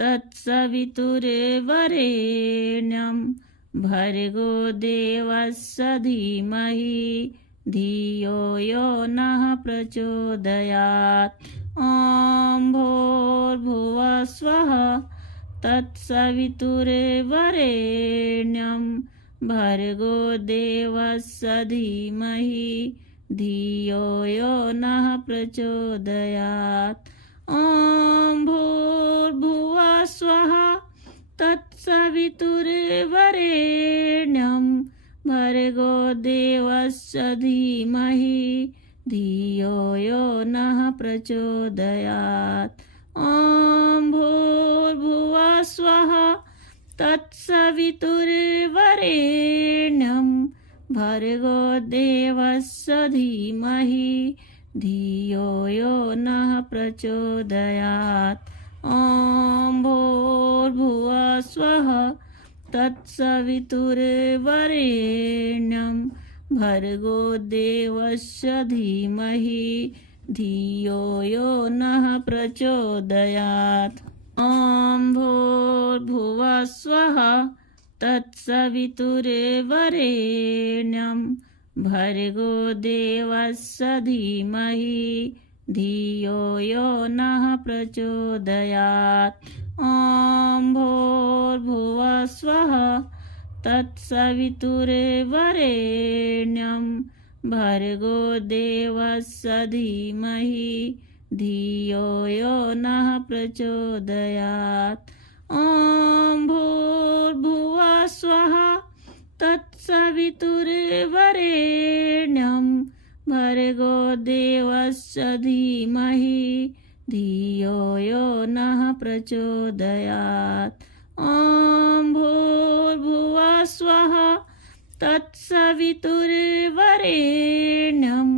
तत्सवितुर्वरेण्यं भर्गो देवस्य धीमहि धियो यो नः प्रचोदयात्। ॐ भूर्भुवः स्वः तत्सवितुर्वरेण्यं भर्गो देवस्य धीमहि धियो यो नः प्रचोदयात्। ॐ भूर्भुवः स्वः तत्सवितुर्वरेण्यं भर्गो देवस्य धीमहि धियो यो नः प्रचोदयात्। ॐ भूर्भुवः स्वः तत्सवितुर्वरेण्यं भर्गो देवस्य धीमहि धियो यो नः प्रचोदयात्। ॐ भूर्भुवः स्वः तत्सवितुर्वरेण्यं भर्गो देवस्य धीमहि धियो यो नः प्रचोदयात्। ॐ भूर्भुवः स्वः तत्सवितुर्वरेण्यं भर्गो देवस्य धीमहि धियो यो नः प्रचोदयात्। ॐ भूर्भुवः स्वः तत्सवितुर्वरेण्यं भर्गो देवस्य धीमहि धियो यो नः प्रचोदयात्। ॐ भूर्भुवः स्वः तत्सवितुर्वरेण्यं भर्गो देवस्य धीमहि धियो यो नः प्रचोदयात्। ॐ भूर्भुवः स्वः तत्सवितुर्वरेण्यं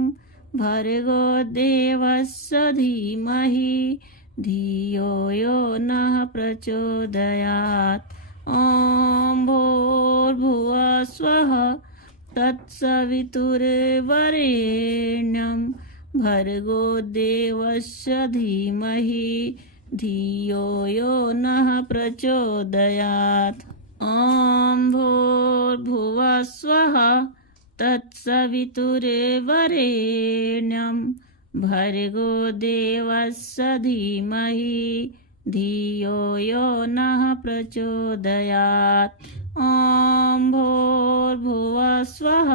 भर्गो देवस्य धीमहि धियो यो नः प्रचोदयात्। ॐ भूर्भुवः स्वः तत्सवितुर्वरेण्यं भर्गो देवस्य धीमहि धियो यो नः प्रचोदयात्। ॐ भूर्भुवः स्वः तत्सवितुर्वरेण्यं भर्गो देवस्य धीमहि धियो यो नः प्रचोदयात्। ॐ भूर्भुवः स्वः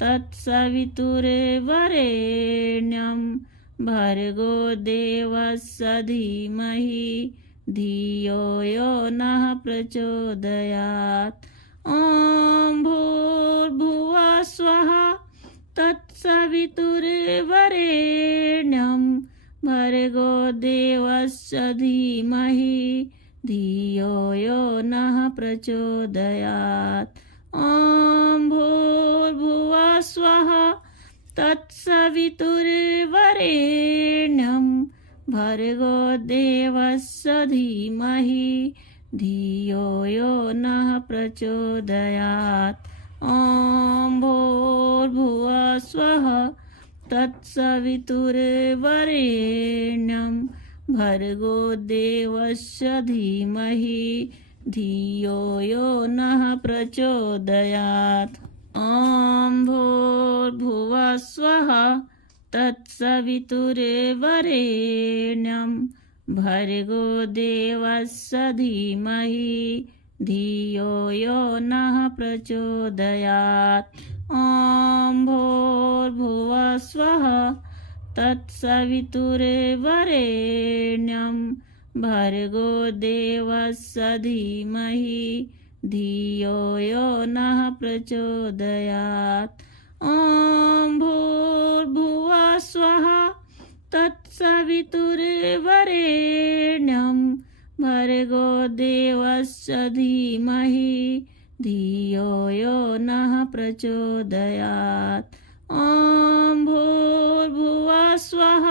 तत्सवितुर्वरेण्यं भर्गो देवस्य धीमहि धियो यो नः प्रचोदयात्। ॐ भूर्भुवः स्वः तत्सवितुर्वरेण्यं भर्गो देवस्य धीमहि धियो यो नः प्रचोदयात्। ॐ भूर्भुवः स्वः तत्सवितुर्वरेण्यं भर्गो देवस्य धीमहि धियो यो नः प्रचोदयात्। ॐ भूर्भुवः स्वः तत्सवितुर्वरेण्यं भर्गो देवस्य धीमहि धियो यो नः प्रचोदयात्। ॐ भूर्भुवः स्वः तत्सवितुर्वरेण्यं भर्गो देवस्य धीमहि धियो यो नः प्रचोदयात्। ॐ भूर्भुवः स्वः तत्सवितुर्वरेण्यं भर्गो देवस्य धीमहि धियो यो नः प्रचोदयात्। ॐ भूर्भुवः स्वः तत्सवितुर्वरेण्यं भर्गो देवस्य धीमहि धियो यो नः प्रचोदयात्। ॐ भूर्भुवः स्वः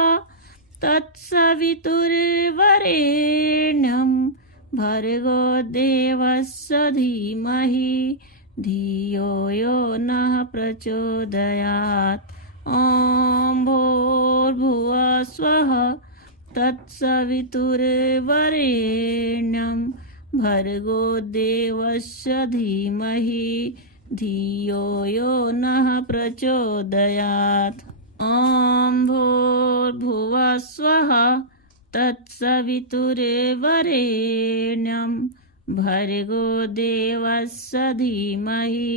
तत्सवितुर्वरेण्यं भर्गो देवस्य धीमहि धियो यो नः प्रचोदयात्। ॐ भूर्भुवः स्वः तत्सवितुर्वरेण्यं भर्गो देवस्य धीमहि धियो यो नः प्रचोदयात्। ॐ भूर्भुवः स्वः तत्सवितुर्वरेण्यं भर्गो देवस्य धीमहि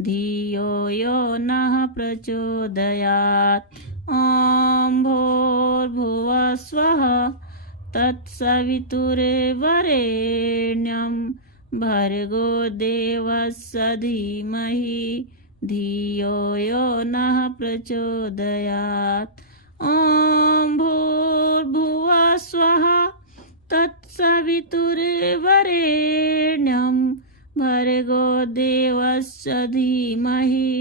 धियो यो नः प्रचोदयात्। ॐ भूर्भुवः स्वः तत्सवितुर्वरेण्यं भर्गो देवस्य धीमहि धियो यो नः प्रचोदयात्। ॐ भूर्भुवः स्वः तत्सवितुर्वरेण्यं भर्गो देवस्य धीमहि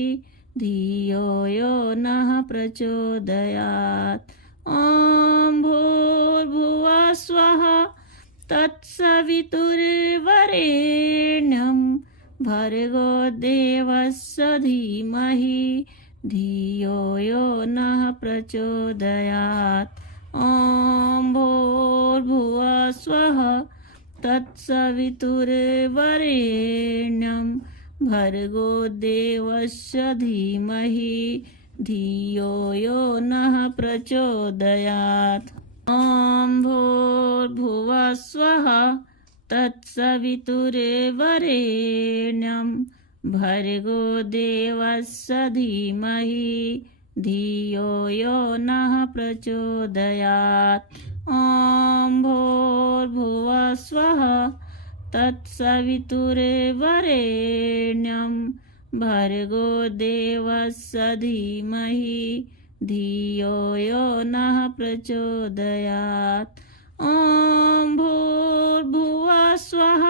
धियो यो नः प्रचोदयात्। ॐ भूर्भुवः स्वः तत्सवितुर्वरेण्यं भर्गो देवस्य धीमहि धियो यो नः प्रचोदयात्। ॐ भूर्भुवः स्वः तत्सवितुर्वरेण्यं भर्गो देवस्य धीमहि धियो यो नः प्रचोदयात्। ॐ भूर्भुवः स्वः तत्सवितुर्वरेण्यं भर्गो देवस्य धीमहि धियो यो नः प्रचोदयात्। ॐ भूर्भुवः स्वः तत्सवितुर्वरेण्यं भर्गो देवस्य धीमहि धियो यो नः प्रचोदयात्। ॐ भूर्भुवः स्वः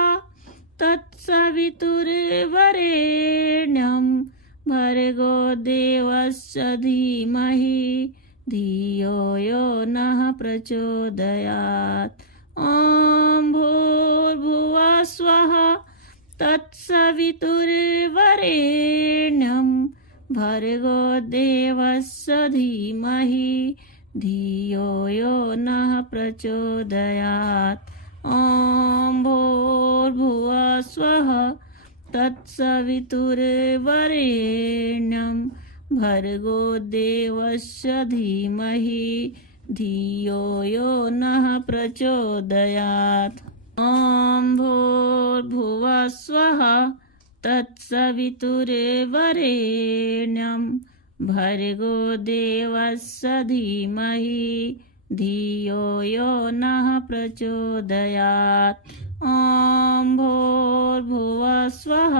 तत्सवितुर्वरेण्यं भर्गो देवस्य धीमहि धियो यो नः प्रचोदयात्। ॐ भूर्भुवः स्वः तत्सवितुर्वरेण्यं भर्गो देवस्य धीमहि धियो यो नः प्रचोदयात्। ॐ भूर्भुवः स्वः तत्सवितुर्वरेण्यं भर्गो देवस्य धीमहि धियो यो नः प्रचोदयात्। ॐ भूर्भुवः स्वः तत्सवितुर्वरेण्यं भर्गो देवस्य धीमहि धियो यो नः प्रचोदयात्। ॐ भूर्भुवः स्वः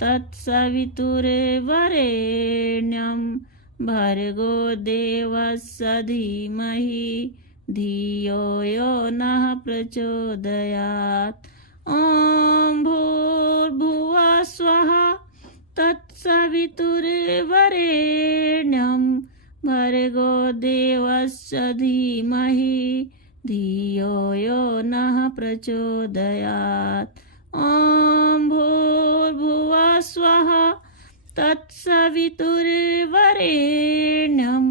तत्सवितुर्वरेण्यं भर्गो देवस्य धीमहि धियो यो नः प्रचोदयात्। ॐ भूर्भुवः स्वः तत्सवितुर्वरेण्यं भर्गो देवस्य धीमहि धियो यो नः प्रचोदयात्। ॐ भूर्भुवः स्वः तत्सवितुर्वरेण्यं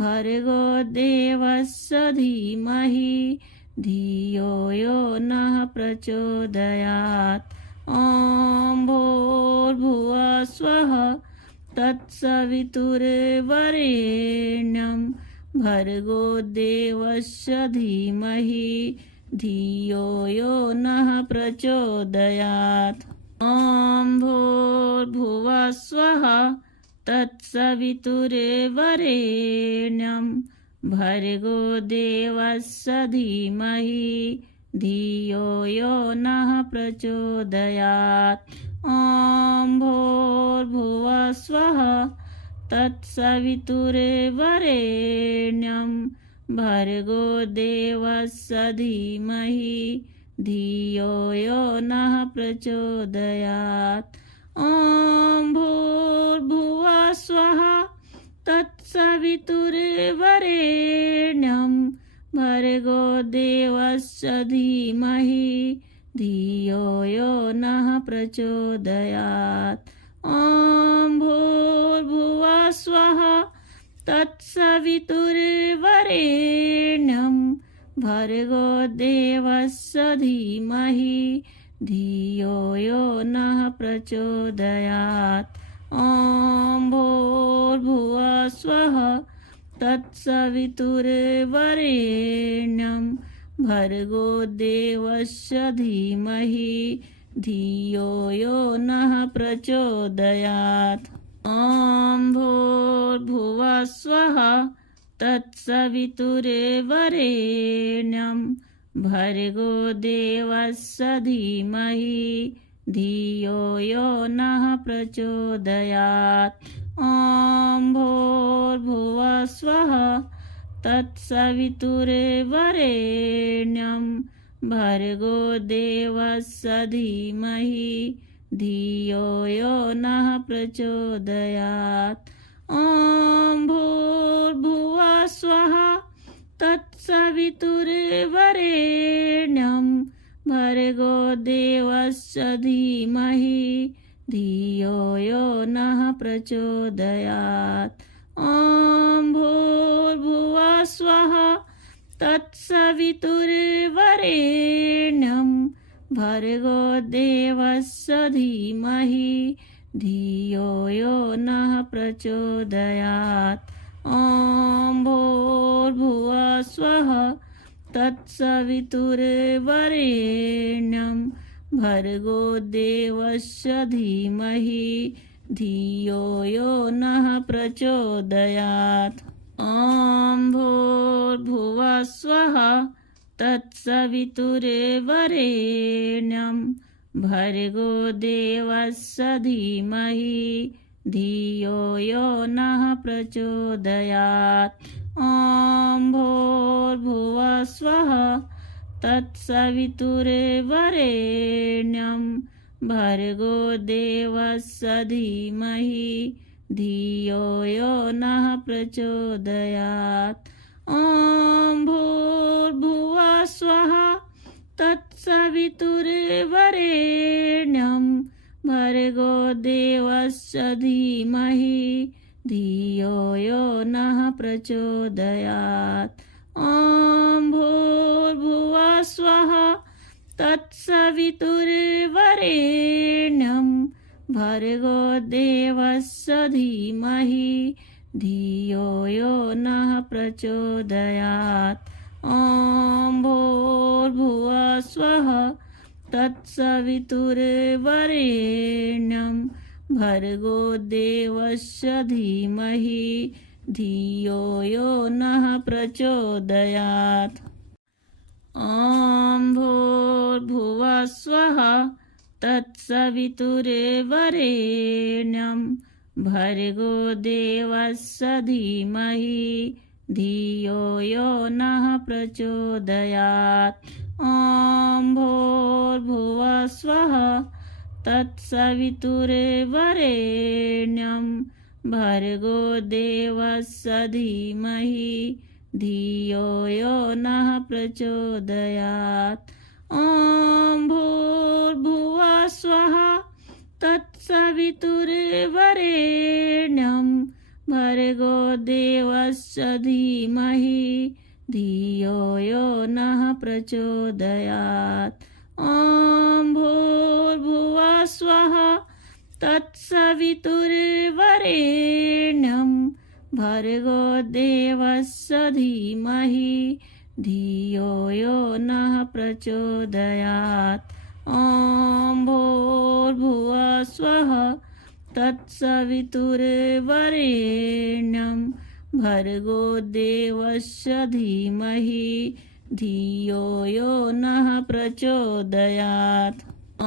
भर्गो देवस्य धीमहि धियो यो नः प्रचोदयात्। ॐ भूर्भुवः स्वः तत्सवितुर्वरेण्यं भर्गो देवस्य धीमहि धियो यो नः प्रचोदयात्। ॐ भूर्भुवः स्वः तत्सवितुर्वरेण्यं भर्गो देवस्य धीमहि धियो यो नः प्रचोदयात्। ॐ भूर्भुवः स्वः तत्सवितुर्वरेण्यं भर्गो देवस्य धीमहि धियो यो नः प्रचोदयात्। ॐ भूर्भुवः स्वः तत्सवितुर्वरेण्यं भर्गो देवस्य धीमहि धियो यो नः प्रचोदयात्। ॐ भूर्भुवः स्वः तत्सवितुर्वरेण्यं भर्गो देवस्य धीमहि धियो यो नः प्रचोदयात्। ॐ भूर्भुवः स्वः तत्सवितुर्वरेण्यं भर्गो देवस्य धीमहि धियो यो नः प्रचोदयात्। ॐ भूर्भुवः स्वः तत्सवितुर्वरेण्यं भर्गो देवस्य धीमहि धियो यो नः प्रचोदयात्। ॐ भूर्भुवः स्वः तत्सवितुर्वरेण्यं भर्गो देवस्य धीमहि धियो यो नः प्रचोदयात्। ॐ भूर्भुवः स्वः तत्सवितुर्वरेण्यं भर्गो देवस्य धीमहि धियो यो नः प्रचोदयात्। ॐ भूर्भुवः स्वः तत्सवितुर्वरेण्यं भर्गो देवस्य धीमहि धियो यो नः प्रचोदयात्। ॐ भूर्भुवः स्वः तत्सवितुर्वरेण्यं भर्गो देवस्य धीमहि धियो यो नः प्रचोदयात्। ॐ भूर्भुवः स्वः तत्सवितुर्वरेण्यं भर्गो देवस्य धीमहि धियो यो नः प्रचोदयात्। ॐ भूर्भुवः स्वः तत्सवितुर्वरेण्यं भर्गो देवस्य धीमहि धियो यो नः प्रचोदयात्। ॐ भूर्भुवः स्वः तत्सवितुर्वरेण्यं भर्गो देवस्य धीमहि धियो यो नः प्रचोदयात्। ॐ भूर्भुवः स्वः तत्सवितुर्वरेण्यं भर्गो देवस्य धीमहि धियो यो नः प्रचोदयात्। ॐ भूर्भुवः स्वः तत्सवितुर्वरेण्यं भर्गो देवस्य धीमहि धियो यो नः प्रचोदयात्। ॐ भूर्भुवः स्वः तत्सवितुर्वरेण्यं भर्गो देवस्य धीमहि धियो यो नः प्रचोदयात्। ॐ भूर्भुवः स्वः तत्सवितुर्वरेण्यं भर्गो देवस्य धीमहि धियो यो नः प्रचोदयात्। ॐ भूर्भुवः स्वः तत्सवितुर्वरेण्यं भर्गो देवस्य धीमहि धियो यो नः प्रचोदयात्। ॐ भूर्भुवः स्वः तत्सवितुर्वरेण्यं भर्गो देवस्य धीमहि धियो यो नः प्रचोदयात्। ॐ भूर्भुवः स्वः तत्सवितुर्वरेण्यं भर्गो देवस्य धीमहि धियो यो नः प्रचोदयात्। ॐ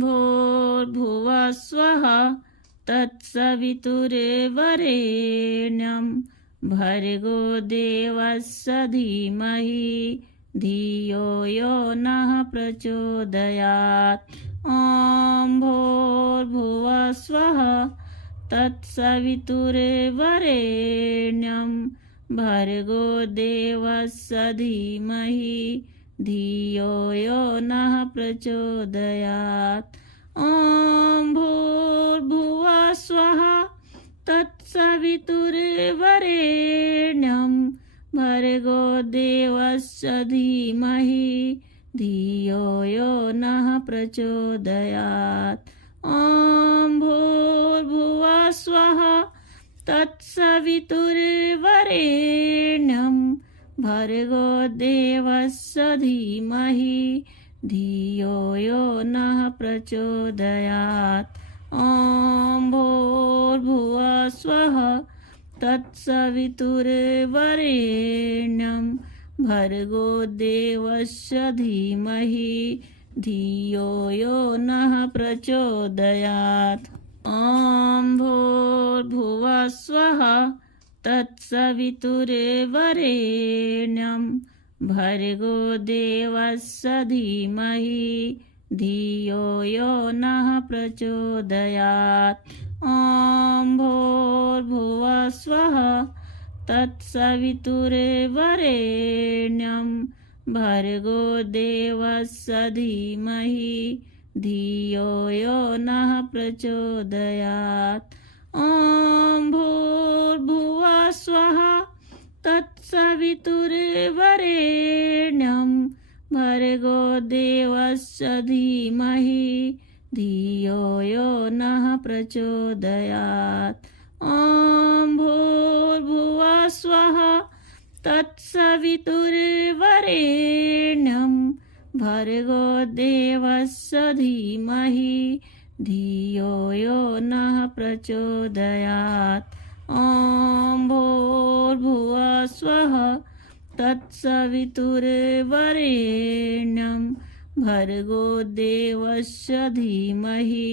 भूर्भुवः स्वः तत्सवितुर्वरेण्यं भर्गो देवस्य धीमहि धियो यो नः प्रचोदयात्। ॐ भूर्भुवः स्वः तत्सवितुर्वरेण्यं भर्गो देवस्य धीमहि धियो यो नः प्रचोदयात्। ॐ भूर्भुवः स्वः तत्सवितुर्वरेण्यं भर्गो देवस्य धीमहि धियो यो नः प्रचोदयात्। ॐ भूर्भुवः स्वः तत्सवितुर्वरेण्यं भर्गो देवस्य धीमहि धियो यो नः प्रचोदयात्। ॐ भूर्भुवः स्वः तत्सवितुर्वरेण्यं भर्गो देवस्य धीमहि धियो यो नः प्रचोदयात्। ॐ भूर्भुवः स्वः तत्सवितुर्वरेण्यं भर्गो देवस्य धीमहि धियो यो नः प्रचोदयात्। ॐ भूर्भुवः स्वः तत्सवितुर्वरेण्यं भर्गो देवस्य धीमहि धियो यो नः प्रचोदयात्। ॐ भूर्भुवः स्वः तत्सवितुर्वरेण्यं भर्गो देवस्य धीमहि धियो यो नः प्रचोदयात्। ॐ भूर्भुवः स्वः तत्सवितुर्वरेण्यं भर्गो देवस्य धीमहि धियो यो नः प्रचोदयात्। ॐ भूर्भुवः स्वः तत्सवितुर्वरेण्यं भर्गो देवस्य धीमहि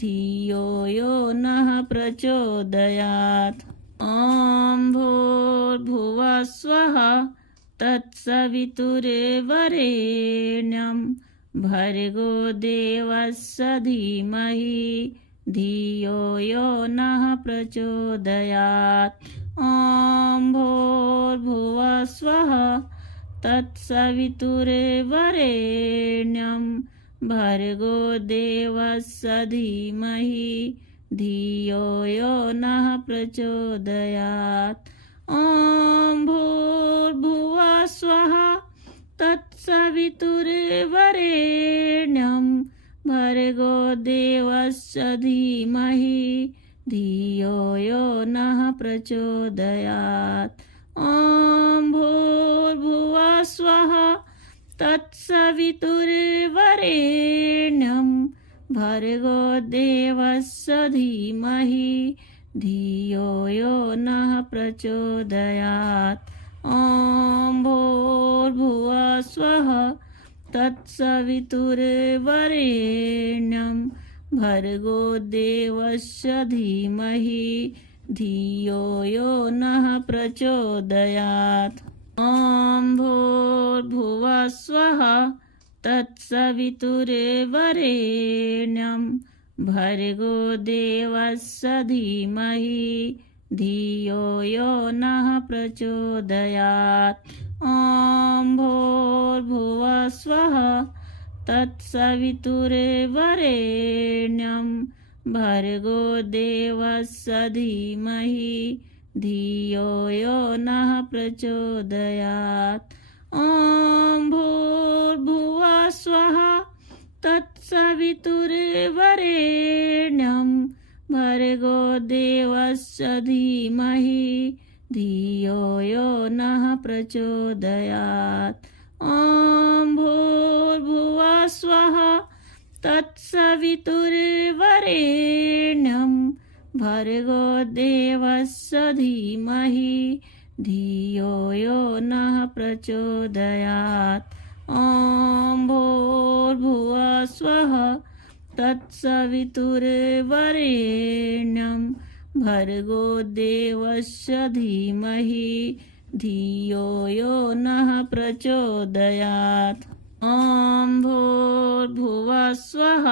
धियो यो नः प्रचोदयात्। ॐ भूर्भुवः स्वः तत्सवितुर्वरेण्यं भर्गो देवस्य धीमहि धियो यो नः प्रचोदयात्। ॐ भूर्भुवः स्वः तत्सवितुर्वरेण्यं भर्गो देवस्य धीमहि धियो यो नः प्रचोदयात्। ॐ भूर्भुवः स्वः तत्सवितुर्वरेण्यं भर्गो देवस्य धीमहि धियो यो नः प्रचोदयात्। ॐ भूर्भुवः स्वः तत्सवितुर्वरेण्यं भर्गो देवस्य धीमहि धियो यो नः प्रचोदयात्। ॐ भूर्भुवः स्वः तत्सवितुर्वरेण्यं भर्गो देवस्य धीमहि धियो यो नः प्रचोदयात्। ॐ भूर्भुवः स्वः तत्सवितुर्वरेण्यं भर्गो देवस्य धीमहि धियो यो नः प्रचोदयात्। ॐ भूर्भुवः स्वः तत्सवितुर्वरेण्यं भर्गो देवस्य धीमहि धियो यो नः प्रचोदयात्। ॐ भूर्भुवः स्वः तत्सवितुर्वरेण्यं भर्गो देवस्य धीमहि धियो यो नः प्रचोदयात्। ॐ भूर्भुवः स्वः तत्सवितुर्वरेण्यं भर्गो देवस्य धीमहि धियो यो नः प्रचोदयात्। ॐ भूर्भुवः स्वः तत्सवितुर्वरेण्यं भर्गो देवस्य धीमहि धियो यो नः प्रचोदयात्। ॐ भूर्भुवः स्वः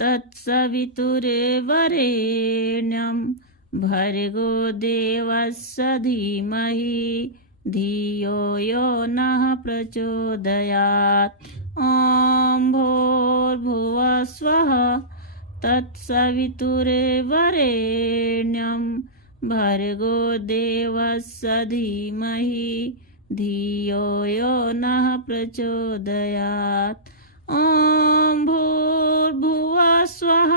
तत्सवितुर्वरेण्यं भर्गो देवस्य धीमहि धियो यो नः प्रचोदयात्। ॐ भूर्भुवः स्वः तत्सवितुर्वरेण्यं भर्गो देवस्य धीमहि धियो यो नः प्रचोदयात्। ॐ भूर्भुवः स्वः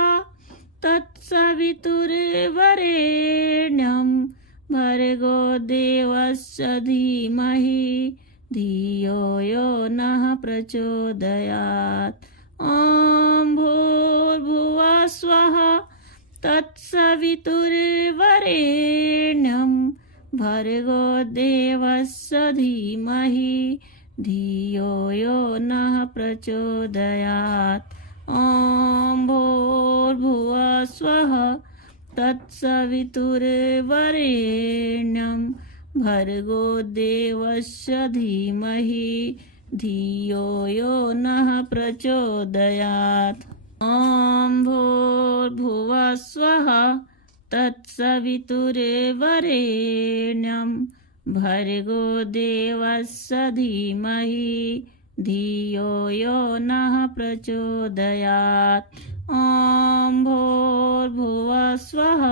तत्सवितुर्वरेण्यं भर्गो देवस्य धीमहि धियो यो नः प्रचोदयात्। ॐ भूर्भुवः स्वः तत्सवितुर्वरेण्यं भर्गो देवस्य धीमहि धियो यो नः प्रचोदयात्। ॐ भूर्भुवः स्वः तत्सवितुर्वरेण्यं भर्गो देवस्य धीमहि धियो यो नः प्रचोदयात्। ॐ भूर्भुवः स्वः तत्सवितुर्वरेण्यं भर्गो देवस्य धीमहि धियो यो नः प्रचोदयात्। ॐ भूर्भुवः स्वः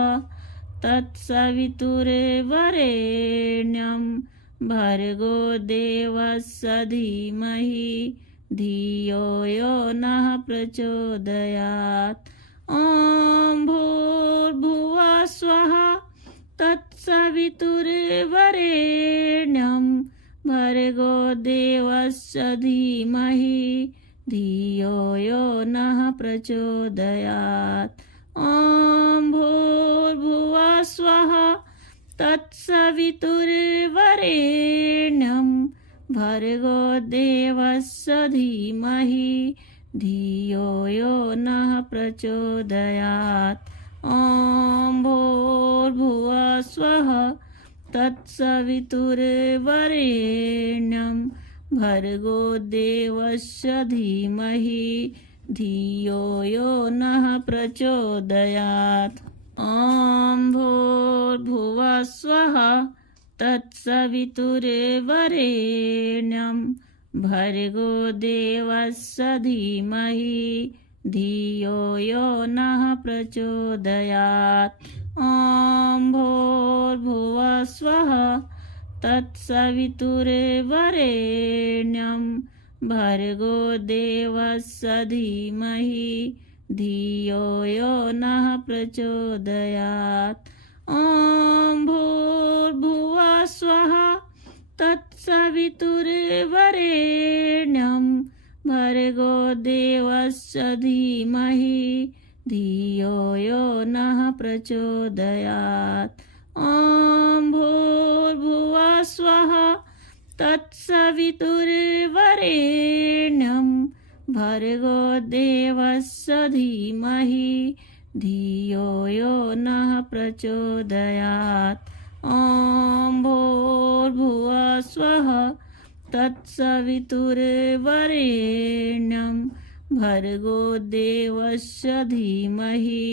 तत्सवितुर्वरेण्यं भर्गो देवस्य धीमहि धियो यो नः प्रचोदयात्। ॐ भूर्भुवः स्वः तत्सवितुर्वरेण्यं भर्गो देवस्य धीमहि धियो यो नः प्रचोदयात्। ॐ भूर्भुवः स्वः तत्सवितुर्वरेण्यं भर्गो देवस्य धीमहि धियो यो नः प्रचोदयात्। ॐ भूर्भुवः स्वः तत्सवितुर्वरेण्यं भर्गो देवस्य धीमहि धियो यो नः प्रचोदयात्। ॐ भूर्भुवः स्वः तत्सवितुर्वरेण्यं भर्गो देवस्य धीमहि धियो यो नः प्रचोदयात्। ॐ भूर्भुवः स्वः तत्सवितुर्वरेण्यं भर्गो देवस्य धीमहि धियो यो नः प्रचोदयात्। ॐ भूर्भुवः स्वः तत्सवितुर्वरेण्यं भर्गो देवस्य धीमहि धियो यो नः प्रचोदयात्। ॐ भूर्भुवः स्वः तत्सवितुर्वरेण्यं भर्गो देवस्य धीमहि धियो यो नः प्रचोदयात्। ॐ भूर्भुवः स्वः तत्सवितुर्वरेण्यं भर्गो देवस्य धीमहि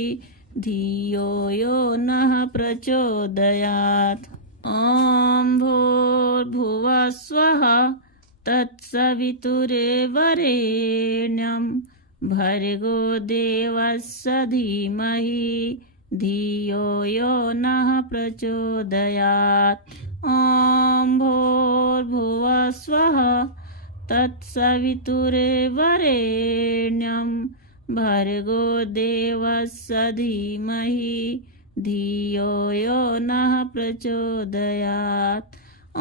धियो यो नः प्रचोदयात्। ॐ भूर्भुवः स्वः तत्सवितुर्वरेण्यं भर्गो देवस्य धीमहि धियो यो नः प्रचोदयात्। ॐ भूर्भुवः स्वः तत्सवितुर्वरेण्यं भर्गो देवस्य धीमहि धियो यो नः प्रचोदयात्। ॐ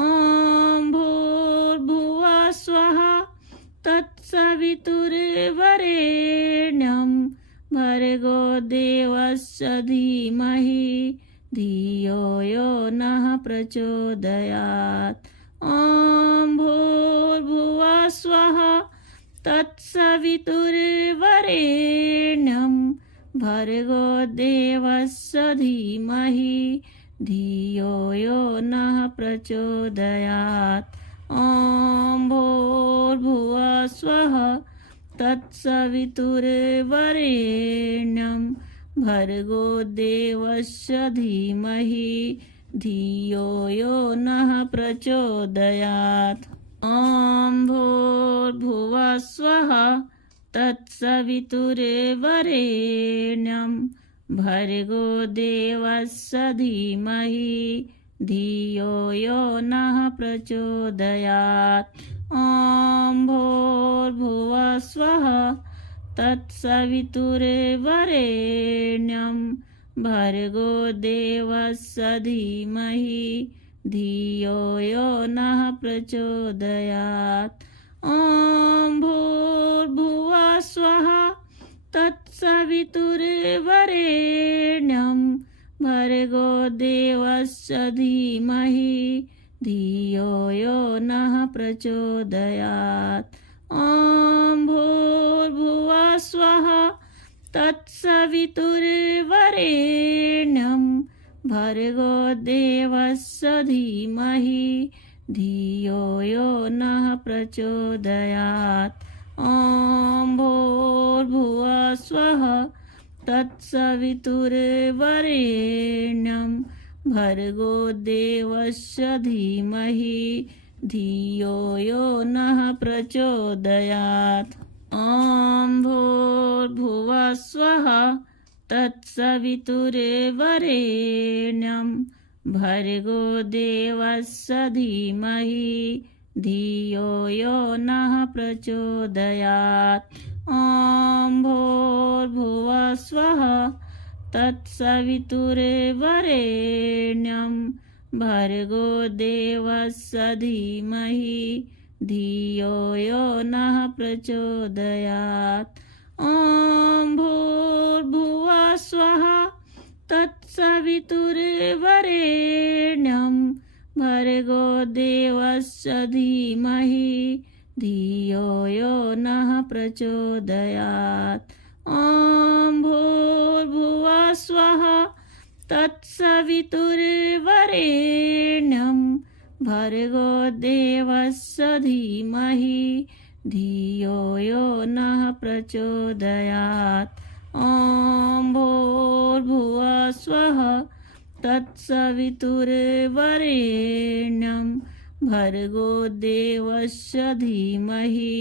भूर्भुवः स्वः तत्सवितुर्वरेण्यं भर्गो देवस्य धीमहि धियो यो नः प्रचोदयात्। ॐ भूर्भुवः स्वः तत्सवितुर्वरेण्यं भर्गो देवस्य धीमहि धियो यो नः प्रचोदयात्। ॐ भूर्भुवः स्वः तत्सवितुर्वरेण्यं भर्गो देवस्य धीमहि धियो यो नः प्रचोदयात्। ॐ भूर्भुवः स्वः तत्सवितुर्वरेण्यं भर्गो देवस्य धीमहि धियो यो नः प्रचोदयात्। ॐ भूर्भुवः स्वः तत्सवितुर्वरेण्यं भर्गो देवस्य धीमहि धियो यो नः प्रचोदयात्। ॐ भूर्भुवः स्वः तत्सवितुर्वरेण्यं भर्गो देवस्य धीमहि धियो यो नः प्रचोदयात्। ॐ भूर्भुवः स्वः तत्सवितुर्वरेण्यं भर्गो देवस्य धीमहि धियो यो नः प्रचोदयात्। ॐ भूर्भुवः स्वः तत्सवितुर्वरेण्यं भर्गो देवस्य धीमहि धियो यो नः प्रचोदयात्। ॐ भूर्भुवः स्वः तत्सवितुर्वरेण्यं भर्गो देवस्य धीमहि धियो यो नः प्रचोदयात्। ॐ भूर्भुवः स्वः तत्सवितुर्वरेण्यं भर्गो देवस्य धीमहि धियो यो नः प्रचोदयात्। ॐ भूर्भुवः स्वः तत्सवितुर्वरेण्यं भर्गो देवस्य धीमहि धियो यो नः प्रचोदयात्। ॐ भूर्भुवः स्वः तत्सवितुर्वरेण्यं भर्गो देवस्य धीमहि धियो यो नः प्रचोदयात्। ॐ भूर्भुवः स्वः तत्सवितुर्वरेण्यं भर्गो देवस्य धीमहि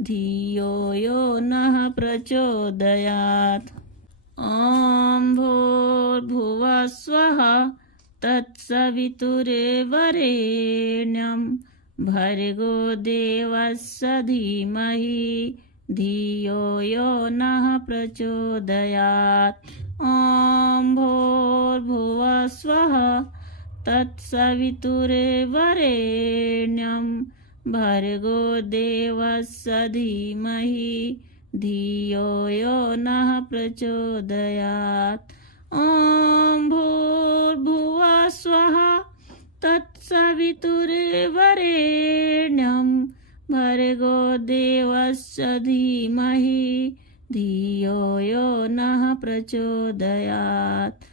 धियो यो नः प्रचोदयात्। ॐ भूर्भुवः स्वः तत्सवितुर्वरेण्यं भर्गो देवस्य धीमहि धियो यो नः प्रचोदयात्। ॐ भूर्भुवः स्वः तत्सवितुर्वरेण्यं भर्गो देवस्य धीमहि धियो यो नः प्रचोदयात्। ॐ भूर्भुवः स्वः तत्सवितुर्वरेण्यं भर्गो देवस्य धीमहि धियो यो नः प्रचोदयात्।